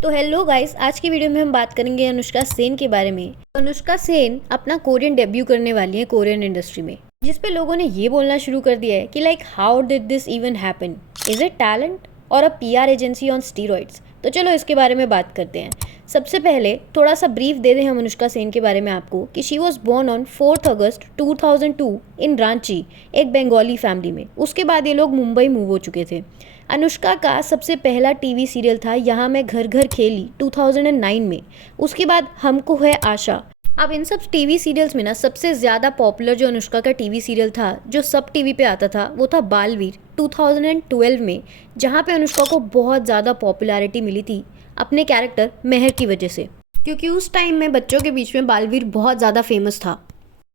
तो hello guys, आज की वीडियो में हम बात करेंगे अनुष्का सेन के बारे में। अनुष्का सेन अपना कोरियन डेब्यू करने वाली है कोरियन इंडस्ट्री में, जिस पे लोगों ने ये बोलना शुरू कर दिया है कि like how did this even happen, is it talent और a PR agency on steroids. तो चलो इसके बारे में बात करते हैं। सबसे पहले थोड़ा सा ब्रीफ दे दें हम अनुष्का सेन के बारे में आपको कि शी वॉज बोर्न ऑन 4 अगस्त 2002 इन रांची, एक बंगाली फैमिली में। उसके बाद ये लोग मुंबई मूव हो चुके थे। अनुष्का का सबसे पहला टीवी सीरियल था यहाँ मैं घर घर खेली 2009 में। उसके बाद हमको है आशा। अब इन सब टीवी सीरियल्स में ना सबसे ज़्यादा पॉपुलर जो अनुष्का का टीवी सीरियल था जो सब टीवी पे आता था वो था बालवीर 2012 में, जहाँ पे अनुष्का को बहुत ज़्यादा पॉपुलैरिटी मिली थी अपने कैरेक्टर मेहर की वजह से, क्योंकि उस टाइम में बच्चों के बीच में बालवीर बहुत ज़्यादा फेमस था।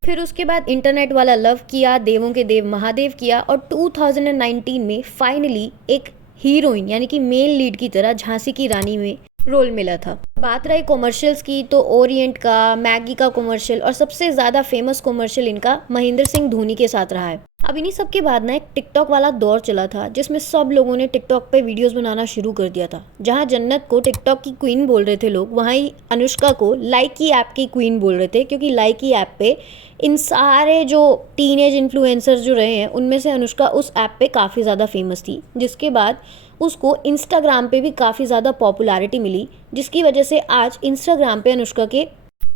फिर उसके बाद इंटरनेट वाला लव किया, देवों के देव महादेव किया और 2019 में फाइनली एक हीरोइन यानी कि मेल लीड की तरह झांसी की रानी में रोल मिला था। बात रही कॉमर्शियल्स की तो ओरिएंट का, मैगी का कॉमर्शियल और सबसे ज़्यादा फेमस कॉमर्शियल इनका महेंद्र सिंह धोनी के साथ रहा है। अब इन्हीं सब के बाद ना एक टिकटॉक वाला दौर चला था जिसमें सब लोगों ने टिकटॉक पे वीडियोस बनाना शुरू कर दिया था। जहां जन्नत को टिकटॉक की क्वीन बोल रहे थे लोग, वहीं ही अनुष्का को लाइकी ऐप की क्वीन बोल रहे थे, क्योंकि लाइकी ऐप पे इन सारे जो टीनेज इन्फ्लुएंसर्स जो रहे हैं उनमें से अनुष्का उस ऐप पे काफ़ी ज़्यादा फेमस थी। जिसके बाद उसको इंस्टाग्राम पे भी काफ़ी ज़्यादा पॉपुलैरिटी मिली, जिसकी वजह से आज इंस्टाग्राम पे अनुष्का के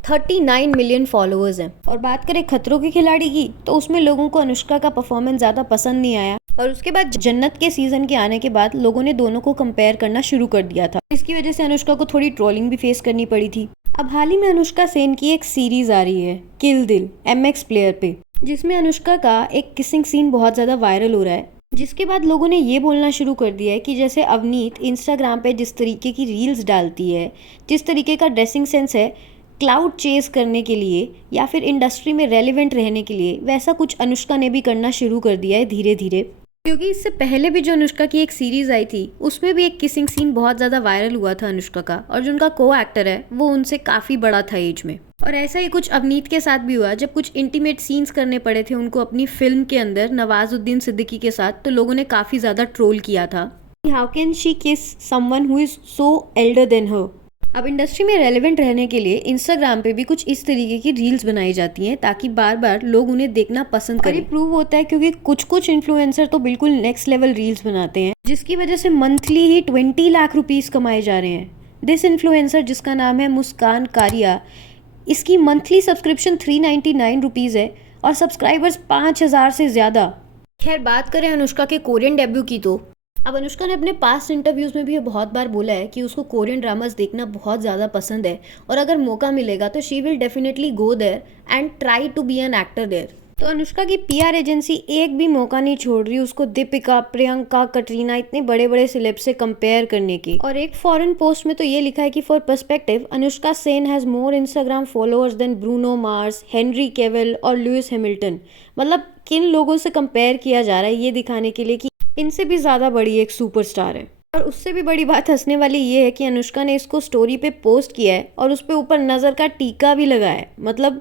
39 मिलियन फॉलोअर्स हैं। और बात करें खतरों के खिलाड़ी की तो उसमें लोगों को अनुष्का का परफॉर्मेंस ज़्यादा पसंद नहीं आया और उसके बाद जन्नत के सीजन के आने के बाद लोगों ने दोनों को कंपेयर करना शुरू कर दिया था। इसकी वजह से अनुष्का को थोड़ी ट्रोलिंग भी फेस करनी पड़ी थी। अब हाल ही में अनुष्का सेन की एक सीरीज आ रही है किल दिल MX प्लेयर पे, जिसमें अनुष्का का एक किसिंग सीन बहुत ज़्यादा वायरल हो रहा है। जिसके बाद लोगों ने ये बोलना शुरू कर दिया है कि जैसे अवनीत इंस्टाग्राम पे जिस तरीके की रील्स डालती है, जिस तरीके का ड्रेसिंग सेंस है क्लाउड चेस करने के लिए या फिर इंडस्ट्री में रेलिवेंट रहने के लिए, वैसा कुछ अनुष्का ने भी करना शुरू कर दिया है धीरे धीरे। क्योंकि इससे पहले भी जो अनुष्का की एक सीरीज आई थी उसमें भी एक किसिंग सीन बहुत ज़्यादा वायरल हुआ था अनुष्का का, और जो उनका को एक्टर है वो उनसे काफ़ी बड़ा था एज में। और ऐसा ही कुछ अवनीत के साथ भी हुआ जब कुछ इंटीमेट सीन्स करने पड़े थे उनको अपनी फिल्म के अंदर नवाजुद्दीन सिद्दीकी के साथ, तो लोगों ने काफ़ी ज़्यादा ट्रोल किया था how can she kiss someone who is so elder than her. अब इंडस्ट्री में रेलेवेंट रहने के लिए इंस्टाग्राम पे भी कुछ इस तरीके की रील्स बनाई जाती हैं ताकि बार बार लोग उन्हें देखना पसंद करें। प्रूव होता है क्योंकि कुछ कुछ इन्फ्लुएंसर तो बिल्कुल नेक्स्ट लेवल रील्स बनाते हैं जिसकी वजह से मंथली ही 20 लाख रुपीस कमाए जा रहे हैं। दिस इन्फ्लुएंसर जिसका नाम है मुस्कान कारिया, इसकी मंथली सब्सक्रिप्शन 399 रुपीज़ है और सब्सक्राइबर्स 5000 से ज़्यादा। खैर बात करें अनुष्का के कोरियन डेब्यू की तो अब अनुष्का ने अपने पास्ट इंटरव्यूज़ में भी ये बहुत बार बोला है कि उसको कोरियन ड्रामास देखना बहुत ज़्यादा पसंद है और अगर मौका मिलेगा तो she will definitely go there and try to be an actor there. तो अनुष्का की पीआर एजेंसी एक भी मौका नहीं छोड़ रही उसको दीपिका, प्रियंका, कटरीना इतने बड़े बड़े सेलेब से कंपेयर करने की। और एक फॉरेन पोस्ट में तो ये लिखा है कि for perspective Anushka Sen has more Instagram followers than Bruno Mars, Henry Cavill और लुइस हैमिल्टन। मतलब किन लोगों से कंपेयर किया जा रहा है ये दिखाने के लिए कि इनसे भी ज़्यादा बड़ी एक सुपरस्टार है। और उससे भी बड़ी बात हंसने वाली ये है कि अनुष्का ने इसको स्टोरी पे पोस्ट किया है और उस पे ऊपर नज़र का टीका भी लगा है। मतलब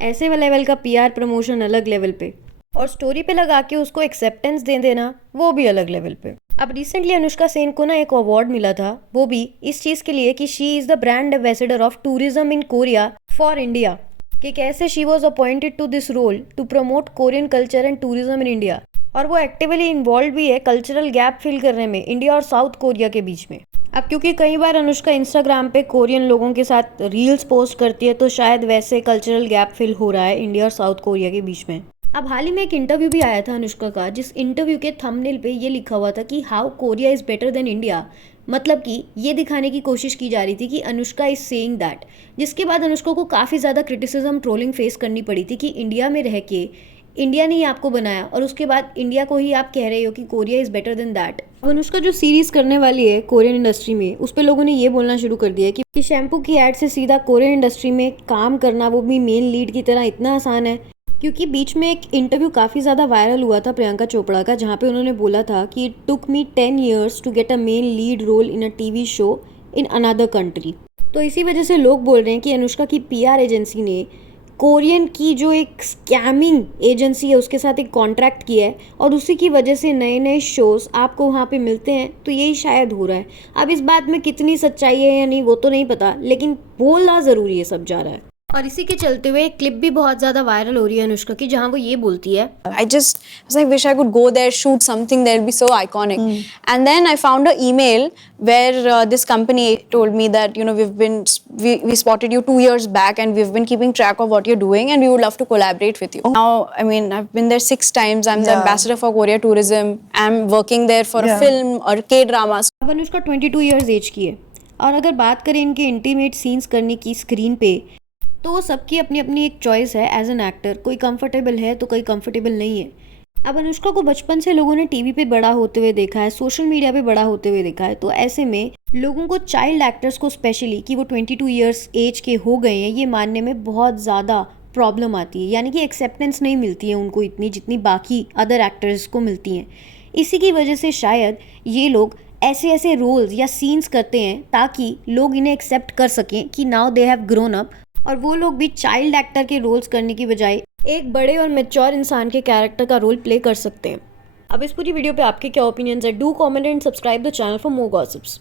ऐसे लेवल का पीआर प्रमोशन अलग लेवल पे, और स्टोरी पे लगा के उसको एक्सेप्टेंस दे देना वो भी अलग लेवल पे। अब रिसेंटली अनुष्का सेन को ना एक अवार्ड मिला था, वो भी इस चीज़ के लिए कि she is the brand ambassador of tourism in Korea for India, कि कैसे she was appointed to this role to promote Korean culture and tourism in India. और वो एक्टिवली इन्वॉल्व भी है कल्चरल गैप फिल करने में इंडिया और south Korea के बीच में। अब क्योंकि कई बार अनुष्का इंस्टाग्राम पे कोरियन लोगों के साथ रील्स पोस्ट करती है तो शायद वैसे कल्चरल गैप फिल हो रहा है इंडिया और साउथ कोरिया के बीच में। अब हाल ही में एक इंटरव्यू भी आया था अनुष्का का, जिस इंटरव्यू के थंबनेल पे ये लिखा हुआ था कि how Korea is better than India. मतलब कि ये दिखाने की कोशिश की जा रही थी कि अनुष्का इज सेइंग दैट, जिसके बाद अनुष्का को काफ़ी ज़्यादा क्रिटिसिज्म, ट्रोलिंग फेस करनी पड़ी थी कि इंडिया में रह के इंडिया ने ही आपको बनाया और उसके बाद इंडिया को ही आप कह रहे हो कि Korea is better than that. अब अनुष्का जो सीरीज़ करने वाली है कोरियन इंडस्ट्री में उस पर लोगों ने ये बोलना शुरू कर दिया है कि शैम्पू की ऐड से सीधा कोरियन इंडस्ट्री में काम करना, वो भी मेन लीड की तरह, इतना आसान है। क्योंकि बीच में एक इंटरव्यू काफ़ी ज़्यादा वायरल हुआ था प्रियंका चोपड़ा का, जहाँ पे उन्होंने बोला था कि it took me 10 years to get a main lead role in a TV show in another country. तो इसी वजह से लोग बोल रहे हैं कि अनुष्का की पीआर एजेंसी ने कोरियन की जो एक स्कैमिंग एजेंसी है उसके साथ एक कॉन्ट्रैक्ट किया है और उसी की वजह से नए नए शोज़ आपको वहाँ पे मिलते हैं, तो यही शायद हो रहा है। अब इस बात में कितनी सच्चाई है या नहीं वो तो नहीं पता, लेकिन बोलना ज़रूरी है सब जा रहा है। और इसी के चलते हुए एक क्लिप भी बहुत ज़्यादा वायरल हो रही है अनुष्का की, जहाँ वो ये बोलती है, I wish I could go there, shoot something there, it'd be so iconic. And then I found an email where this company told me that, we spotted you 2 years back and we've been keeping track of what you're doing and we would love to collaborate with you. Now, I mean, I've been there 6 times. I'm the ambassador for Korea Tourism. I'm working there for a film or K-drama. अब Anushka 22 years as की है और अगर बात करें इनके intimate scenes करने की स्क्रीन पे, तो वो सबकी अपनी अपनी एक चॉइस है एज एन एक्टर। कोई कंफर्टेबल है तो कोई कंफर्टेबल नहीं है। अब अनुष्का को बचपन से लोगों ने टीवी पे बड़ा होते हुए देखा है, सोशल मीडिया पे बड़ा होते हुए देखा है, तो ऐसे में लोगों को चाइल्ड एक्टर्स को स्पेशली कि वो 22 ईयर्स एज के हो गए हैं ये मानने में बहुत ज़्यादा प्रॉब्लम आती है, यानी कि एक्सेप्टेंस नहीं मिलती है उनको इतनी जितनी बाकी अदर एक्टर्स को मिलती हैं। इसी की वजह से शायद ये लोग ऐसे ऐसे रोल्स या सीन्स करते हैं ताकि लोग इन्हें एक्सेप्ट कर सकें कि now they have grown up, और वो लोग भी चाइल्ड एक्टर के रोल्स करने की बजाय एक बड़े और मैच्योर इंसान के कैरेक्टर का रोल प्ले कर सकते हैं। अब इस पूरी वीडियो पे आपके क्या ओपिनियंस है? Do comment and subscribe the channel for more gossips.